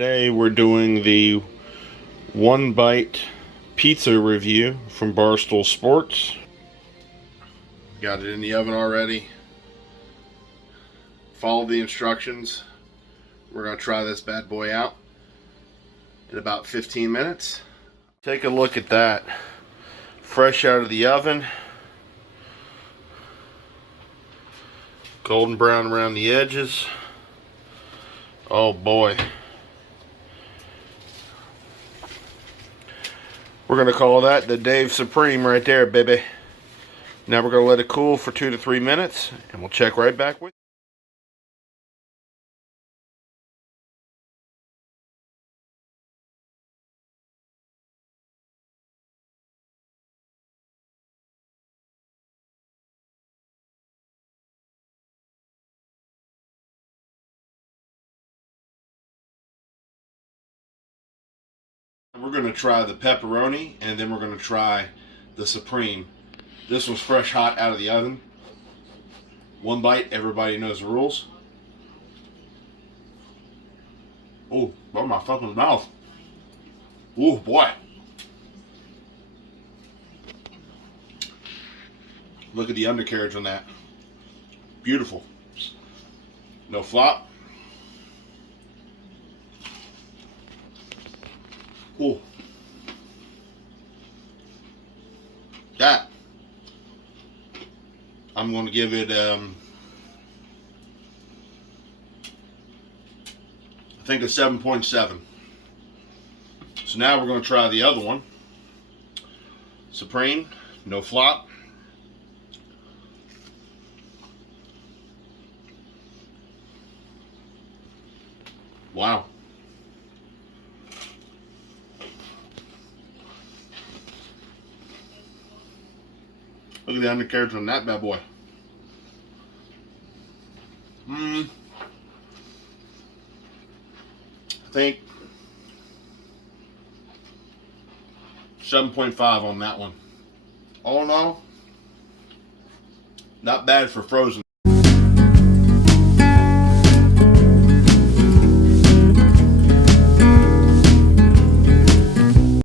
Today we're doing the one bite pizza review from Barstool Sports. Got it in the oven already. Follow the instructions. We're going to try this bad boy out in about 15 minutes. Take a look at that. Fresh out of the oven. Golden brown around the edges. Oh boy. We're going to call that the Dave Supreme right there, baby. Now we're going to let it cool for 2 to 3 minutes, and we'll check right back with you. We're going to try the pepperoni, and then we're going to try the Supreme. This was fresh hot out of the oven. One bite, everybody knows the rules. Oh, right in my fucking mouth. Oh boy. Look at the undercarriage on that. Beautiful. No flop. Oh. That. I'm going to give it, I think a 7.7. So now we're going to try the other one. Supreme, no flop. Wow. Look at the undercarriage on that bad boy. I think 7.5 on that one. All in all, not bad for frozen.